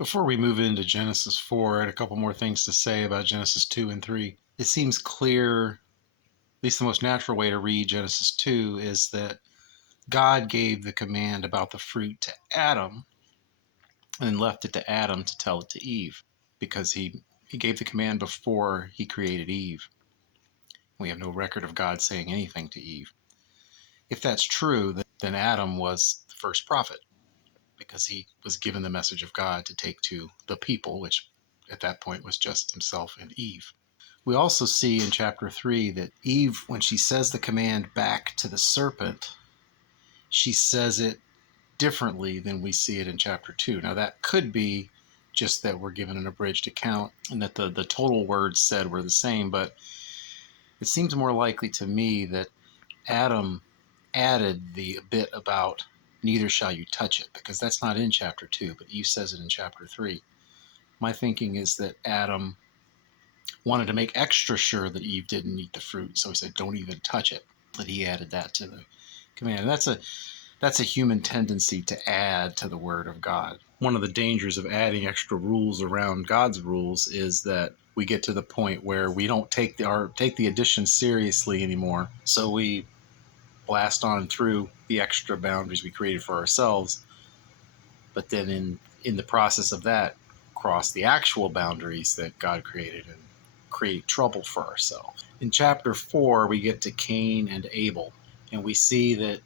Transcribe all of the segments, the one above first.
Before we move into Genesis 4, I had a couple more things to say about Genesis 2 and 3. It seems clear, at least the most natural way to read Genesis 2 is that God gave the command about the fruit to Adam and left it to Adam to tell it to Eve, because he gave the command before he created Eve. We have no record of God saying anything to Eve. If that's true, then Adam was the first prophet, because he was given the message of God to take to the people, which at that point was just himself and Eve. We also see in chapter 3 that Eve, when she says the command back to the serpent, she says it differently than we see it in chapter 2. Now, that could be just that we're given an abridged account and that the total words said were the same, but it seems more likely to me that Adam added the bit about neither shall you touch it, because that's not in chapter 2, but Eve says it in chapter 3. My thinking is that Adam wanted to make extra sure that Eve didn't eat the fruit, so he said, don't even touch it, that he added that to the command. That's a human tendency to add to the word of God. One of the dangers of adding extra rules around God's rules is that we get to the point where we don't take the addition seriously anymore. So we blast on through the extra boundaries we created for ourselves, but then in the process of that, cross the actual boundaries that God created and create trouble for ourselves. In chapter 4, we get to Cain and Abel, and we see that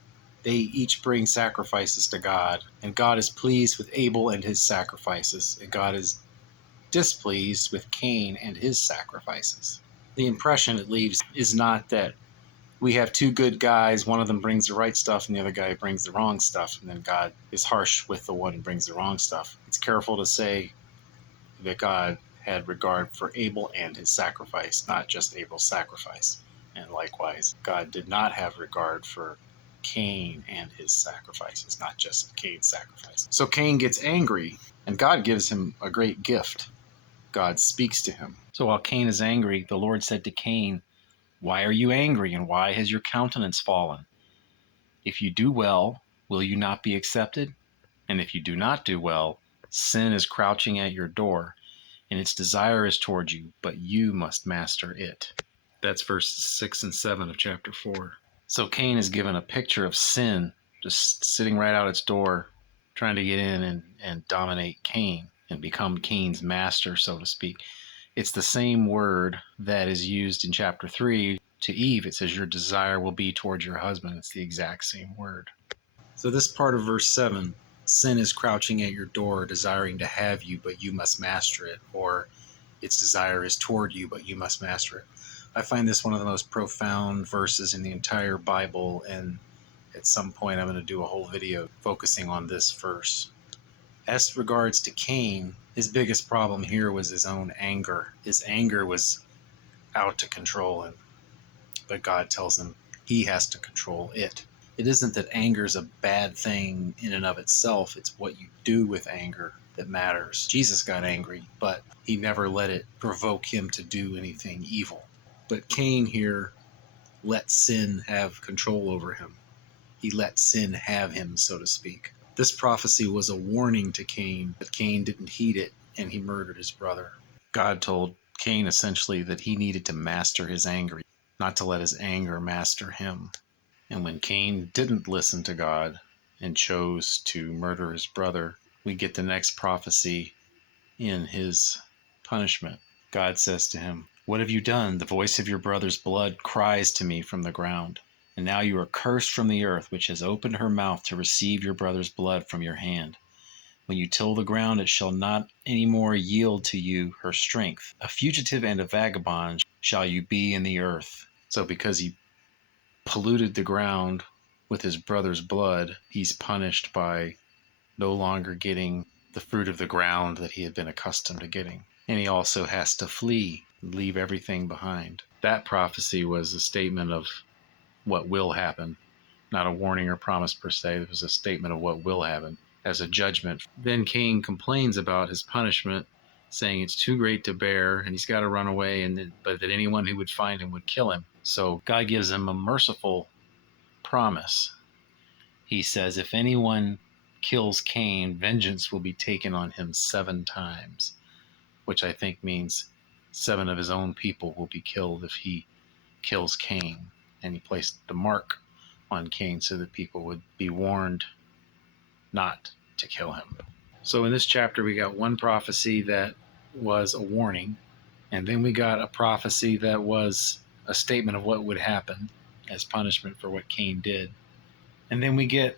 they each bring sacrifices to God, and God is pleased with Abel and his sacrifices, and God is displeased with Cain and his sacrifices. The impression it leaves is not that we have two good guys, one of them brings the right stuff and the other guy brings the wrong stuff, and then God is harsh with the one who brings the wrong stuff. It's careful to say that God had regard for Abel and his sacrifice, not just Abel's sacrifice. And likewise, God did not have regard for Cain and his sacrifices, not just Cain's sacrifice. So Cain gets angry, and God gives him a great gift. God speaks to him. So while Cain is angry, the Lord said to Cain, why are you angry, and why has your countenance fallen? If you do well, will you not be accepted? And if you do not do well, sin is crouching at your door, and its desire is toward you, but you must master it. That's verses 6 and 7 of chapter 4. So Cain is given a picture of sin just sitting right out its door, trying to get in and dominate Cain and become Cain's master, so to speak. It's the same word that is used in chapter 3 to Eve. It says, your desire will be towards your husband. It's the exact same word. So this part of verse 7, sin is crouching at your door, desiring to have you, but you must master it. Or its desire is toward you, but you must master it. I find this one of the most profound verses in the entire Bible, and at some point I'm going to do a whole video focusing on this verse. As regards to Cain, his biggest problem here was his own anger. His anger was out to control him, but God tells him he has to control it. It isn't that anger is a bad thing in and of itself. It's what you do with anger that matters. Jesus got angry, but he never let it provoke him to do anything evil. But Cain here let sin have control over him. He let sin have him, so to speak. This prophecy was a warning to Cain, but Cain didn't heed it, and he murdered his brother. God told Cain essentially that he needed to master his anger, not to let his anger master him. And when Cain didn't listen to God and chose to murder his brother, we get the next prophecy in his punishment. God says to him, what have you done? The voice of your brother's blood cries to me from the ground. And now you are cursed from the earth, which has opened her mouth to receive your brother's blood from your hand. When you till the ground, it shall not any more yield to you her strength. A fugitive and a vagabond shall you be in the earth. So because he polluted the ground with his brother's blood, he's punished by no longer getting the fruit of the ground that he had been accustomed to getting. And he also has to flee, leave everything behind. That prophecy was a statement of what will happen, not a warning or promise per se. It was a statement of what will happen as a judgment. Then Cain complains about his punishment, saying it's too great to bear and he's got to run away, but that anyone who would find him would kill him. So God gives him a merciful promise. He says, if anyone kills Cain, vengeance will be taken on him 7 times, which I think means 7 of his own people will be killed if he kills Cain. And he placed the mark on Cain so that people would be warned not to kill him. So in this chapter, we got one prophecy that was a warning, and then we got a prophecy that was a statement of what would happen as punishment for what Cain did. And then we get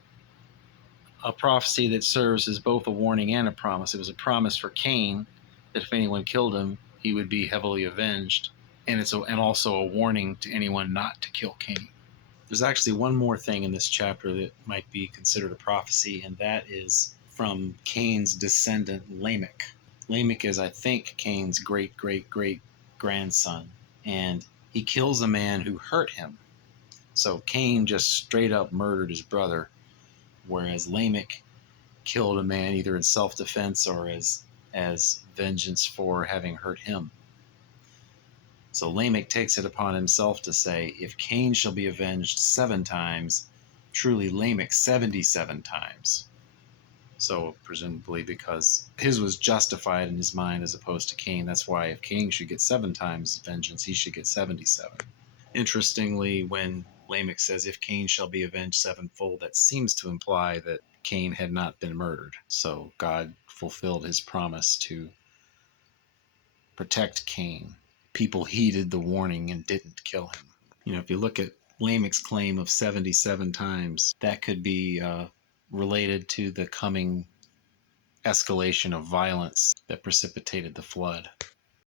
a prophecy that serves as both a warning and a promise. It was a promise for Cain that if anyone killed him, he would be heavily avenged. And and also a warning to anyone not to kill Cain. There's actually one more thing in this chapter that might be considered a prophecy, and that is from Cain's descendant Lamech. Lamech is, I think, Cain's great great great grandson, and he kills a man who hurt him. So Cain just straight up murdered his brother, whereas Lamech killed a man either in self-defense or as vengeance for having hurt him. So Lamech takes it upon himself to say, if Cain shall be avenged 7 times, truly Lamech 77 times. So presumably because his was justified in his mind as opposed to Cain, that's why if Cain should get 7 times vengeance, he should get 77. Interestingly, when Lamech says, if Cain shall be avenged 7-fold, that seems to imply that Cain had not been murdered. So God fulfilled his promise to protect Cain. People heeded the warning and didn't kill him. If you look at Lamech's claim of 77 times, that could be related to the coming escalation of violence that precipitated the flood.